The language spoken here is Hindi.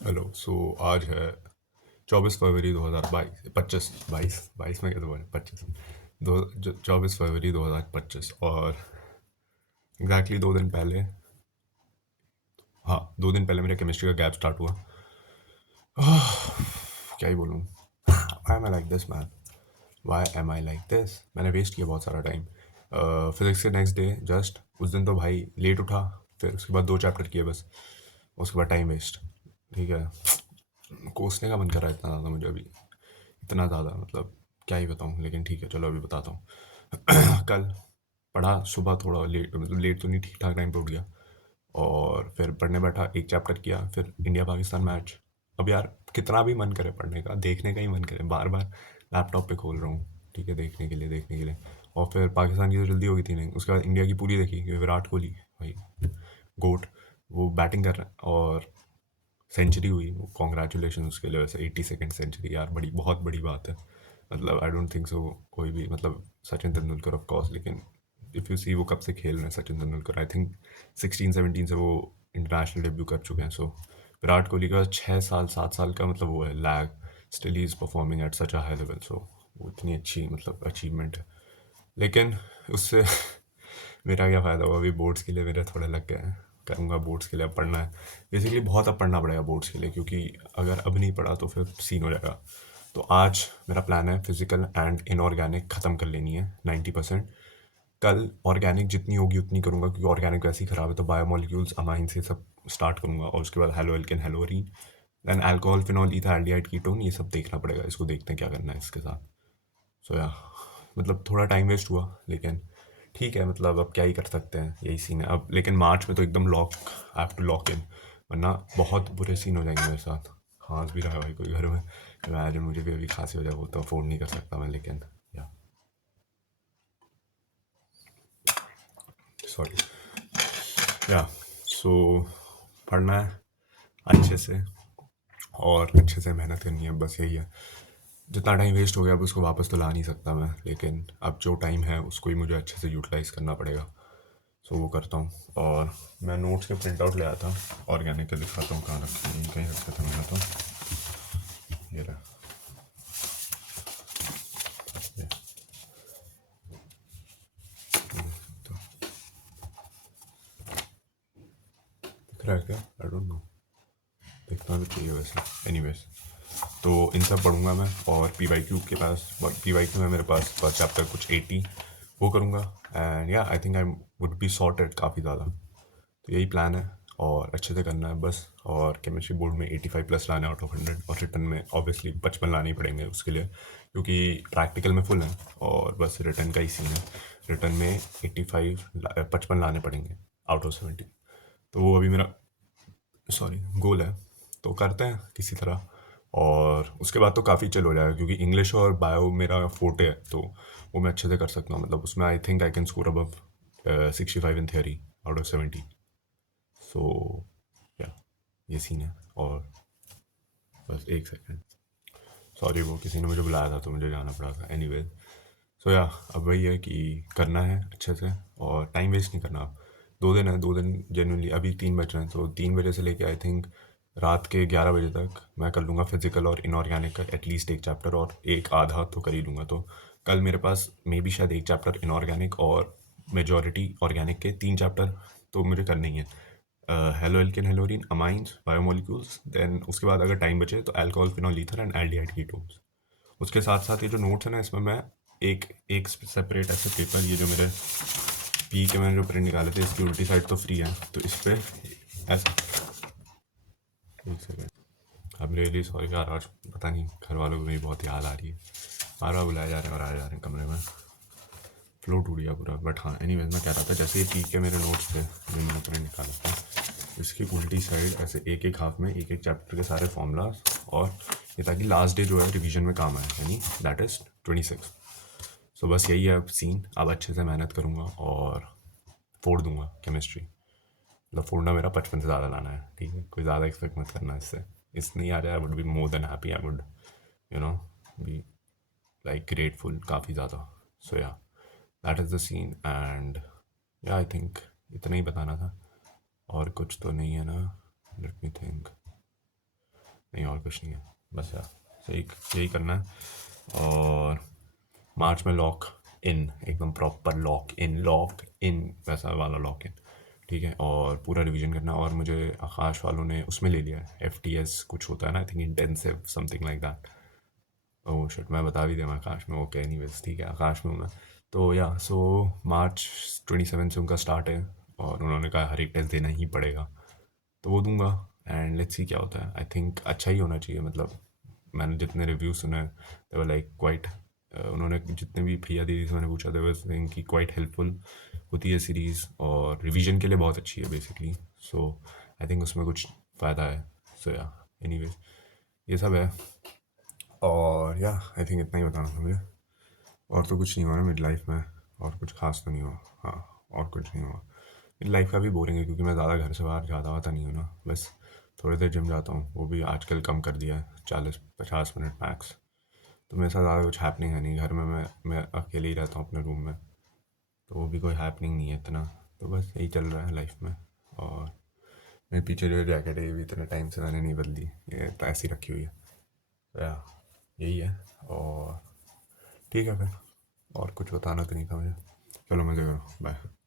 हेलो। आज है 24 फरवरी 2022, 25 में कैसे बोले 25, 24 फरवरी 2025 और एग्जैक्टली 2 दिन पहले, हाँ 2 दिन पहले मेरे केमिस्ट्री का गैप स्टार्ट हुआ। क्या ही बोलूँ, why am I like this man, why am I like this. मैंने वेस्ट किया बहुत सारा टाइम फिजिक्स के नेक्स्ट डे। जस्ट उस दिन तो भाई लेट उठा, फिर उसके बाद 2 चैप्टर किए बस, उसके बाद टाइम वेस्ट। ठीक है, कोसने का मन कर रहा है इतना ज़्यादा मुझे अभी, इतना ज़्यादा मतलब क्या ही बताऊँ। लेकिन ठीक है, चलो अभी बताता हूँ। कल पढ़ा सुबह, थोड़ा लेट, मतलब लेट तो नहीं, ठीक ठाक टाइम पे उठ गया और फिर पढ़ने बैठा, एक चैप्टर किया, फिर इंडिया पाकिस्तान मैच। अब यार कितना भी मन करे पढ़ने का, देखने का ही मन करे, बार बार लैपटॉप पे खोल रहा हूँ, ठीक है, देखने के लिए। और फिर पाकिस्तान की तो जल्दी हो गई थी, नहीं उसके बाद इंडिया की पूरी देखी, क्योंकि विराट कोहली भाई गोट, वो बैटिंग कर रहे हैं और सेंचुरी हुई, कॉन्ग्रेचुलेशन उसके लिए। वैसे 82nd सेंचुरी यार, बड़ी बहुत बड़ी बात है। मतलब आई डोंट थिंक सो कोई भी, मतलब सचिन तेंदुलकर ऑफ कोर्स, लेकिन इफ़ यू सी वो कब से खेल रहे हैं सचिन तेंदुलकर, आई थिंक 16-17 से वो इंटरनेशनल डेब्यू कर चुके हैं। सो विराट कोहली का 6 साल 7 साल का मतलब वो है lag, still he is performing at such a high level. So वो इतनी अच्छी मतलब अचीवमेंट है। लेकिन उससे मेरा क्या फ़ायदा हुआ, अभी बोर्ड्स के लिए मेरे थोड़े लग गए हैं, करूँगा बोर्ड्स के लिए। अब पढ़ना है बेसिकली, बहुत अब पढ़ना पड़ेगा बोर्ड्स के लिए, क्योंकि अगर अब नहीं पढ़ा तो फिर सीन हो जाएगा। तो आज मेरा प्लान है फिजिकल एंड इनऑर्गेनिक ख़त्म कर लेनी है 90%। कल ऑर्गेनिक जितनी होगी उतनी करूँगा, क्योंकि ऑर्गेनिक वैसे ही ख़राब है, तो बायोमोलिक्यूल्स अमाइन से सब स्टार्ट करूँगा, और उसके बाद haloalkane haloarene, then alcohol phenol ether aldehyde ketone, ये सब देखना पड़ेगा, इसको देखते हैं क्या करना है इसके साथ। सो या मतलब थोड़ा टाइम वेस्ट हुआ, लेकिन ठीक है, मतलब अब क्या ही कर सकते हैं, यही सीन है अब। लेकिन मार्च में तो एकदम lock, I have to lock in, वरना बहुत बुरे सीन हो जाएंगे मेरे साथ। खांस भी रहा है भाई कोई घर में, इमेजिन मुझे भी अभी खांसी हो जाए, वो तो अफोर्ड नहीं कर सकता मैं। लेकिन या सॉरी, या सो पढ़ना है अच्छे से और अच्छे से मेहनत करनी है, बस यही है। जितना टाइम वेस्ट हो गया अब उसको वापस तो ला नहीं सकता मैं, लेकिन अब जो टाइम है उसको ही मुझे अच्छे से यूटिलाइज़ करना पड़ेगा। सो वो करता हूँ। और मैं नोट्स के प्रिंट आउट ले आया था ऑर्गेनिक के, दिखाता हूँ कहाँ रखे हैं, कहीं रखे थे मैंने तो, ये रहा, ये तो दिख रहा है क्या, आई डोंट नो, दिखना तो चाहिए वैसे। एनीवेज, तो इन सब पढ़ूंगा मैं, और पी वाई क्यू के पास, पी वाई क्यू में मेरे पास फर्स्ट चैप्टर कुछ 80 वो करूँगा। And yeah I think I would be sorted काफ़ी ज़्यादा। तो यही प्लान है, और अच्छे से करना है बस। और केमिस्ट्री बोर्ड में 85 प्लस लाना है आउट ऑफ 100, और रिटर्न में ऑब्वियसली 55 लाने ही पड़ेंगे उसके लिए, क्योंकि प्रैक्टिकल में फुल है और बस रिटर्न का ही सीन है। रिटर्न में 85 55 लाने पड़ेंगे आउट ऑफ 70। तो वो अभी मेरा, सॉरी, गोल है, तो करते हैं किसी तरह। और उसके बाद तो काफ़ी चिल हो जाएगा, क्योंकि इंग्लिश और बायो मेरा फोटे है, तो वो मैं अच्छे से कर सकता हूँ। मतलब उसमें I think I can score above 65 in theory out of 70। सो या ये सीन है। और बस एक सेकेंड, सॉरी वो किसी ने मुझे बुलाया था तो मुझे जाना पड़ा था। एनीवेज, सो या अब वही है कि करना है अच्छे से, और टाइम वेस्ट नहीं करना। 2 दिन है, 2 दिन जेनुअनली, अभी 3 बज रहे हैं, तो 3 बजे से लेके आई थिंक रात के 11 बजे तक मैं कर लूँगा फिजिकल और इनऑर्गेनिक का एटलीस्ट एक चैप्टर, और एक आधा तो कर ही लूँगा। तो कल मेरे पास मे बी शायद एक चैप्टर इनऑर्गेनिक और मेजॉरिटी ऑर्गेनिक के 3 चैप्टर तो मुझे करने ही है। Haloalkane haloarene amines biomolecules, then उसके बाद अगर टाइम बचे तो alcohol phenol ether and aldehyde ketones. उसके साथ साथ ये जो नोट्स है ना, इसमें मैं एक एक सेपरेट ऐसे पेपर, ये जो मेरे पी के मैंने जो प्रिंट निकाले थे, इसकी उल्टी साइड तो फ्री है, तो इस पर ऐसे, एक सेकेंड, अब रियली सॉरी यार, आज पता नहीं घर वालों को मेरी बहुत याद आ रही है, बार बार बुलाए जा रहे हैं और आ जा रहे हैं कमरे में, फ्लो टूट गया पूरा। बट हाँ, एनीवेज मैं कह रहा था, जैसे ये पी के मेरे नोट्स थे जो मैंने प्रिंट निकाला था, इसकी उल्टी साइड ऐसे एक एक हाफ में एक एक चैप्टर के सारे फॉर्मूलाज, और ये ताकि लास्ट डे जो है रिवीजन में काम आए, यानी दैट इज़ 26। सो बस यही है अब सीन। अब अच्छे से मेहनत करूँगा और फोड़ दूंगा केमिस्ट्री। मतलब फोड़ना मेरा 55 से ज़्यादा लाना है, ठीक है, कोई ज़्यादा एक्सपेक्ट मत करना इससे। इस नहीं आ जाए, I would be more than happy, I would you know be like grateful काफ़ी ज़्यादा। So yeah that is the scene, and yeah I think इतना ही बताना था, और कुछ तो नहीं है ना, लेट मी थिंक। नहीं और कुछ नहीं है, बस यार सही यही करना है। और मार्च में लॉक इन, एकदम प्रॉपर लॉक इन वैसा वाला लॉक इन, ठीक है। और पूरा रिवीजन करना। और मुझे आकाश वालों ने उसमें ले लिया है, FTS कुछ होता है ना, I think intensive something like that. Oh shit, मैं बता भी दिया मैं आकाश में, ओके एनीवेज ठीक है, आकाश में हूँ मैं। तो या सो मार्च 27 से उनका स्टार्ट है, और उन्होंने कहा हर एक टेस्ट देना ही पड़ेगा, तो वो दूंगा। एंड लेट्स सी क्या होता है। आई थिंक अच्छा ही होना चाहिए, मतलब मैंने जितने रिव्यू सुने दे वर लाइक क्वाइट, उन्होंने जितने भी भैया दीदी से मैंने पूछा, दे वर सेइंग कि क्वाइट हेल्पफुल होती है सीरीज़, और रिवीजन के लिए बहुत अच्छी है बेसिकली। सो आई थिंक उसमें कुछ फ़ायदा है। सो या एनीवेज ये सब है। और या आई थिंक इतना ही बताना था मुझे, और तो कुछ नहीं हुआ ना मिड लाइफ में, और कुछ खास तो नहीं हुआ। हाँ और कुछ नहीं हुआ। मिड लाइफ का भी बोरिंग है, क्योंकि मैं ज़्यादा घर से बाहर ज़्यादा आता नहीं हूँ ना, बस थोड़ी देर जिम जाता हूँ, वो भी आजकल कम कर दिया है, 40-50 मिनट मैक्स। तो मेरे साथ ज़्यादा कुछ हैपनिंग है नहीं घर में, मैं अकेले ही रहता हूँ अपने रूम में, तो वो भी कोई हैपनिंग नहीं है इतना। तो बस यही चल रहा है लाइफ में। और मेरे पीछे जो जैकेट है ये भी इतने टाइम से मैंने नहीं बदली, ये तो ऐसी रखी हुई है। तो या यही है। और ठीक है फिर, और कुछ बताना तो नहीं था मुझे। चलो मज़े करो, बाय।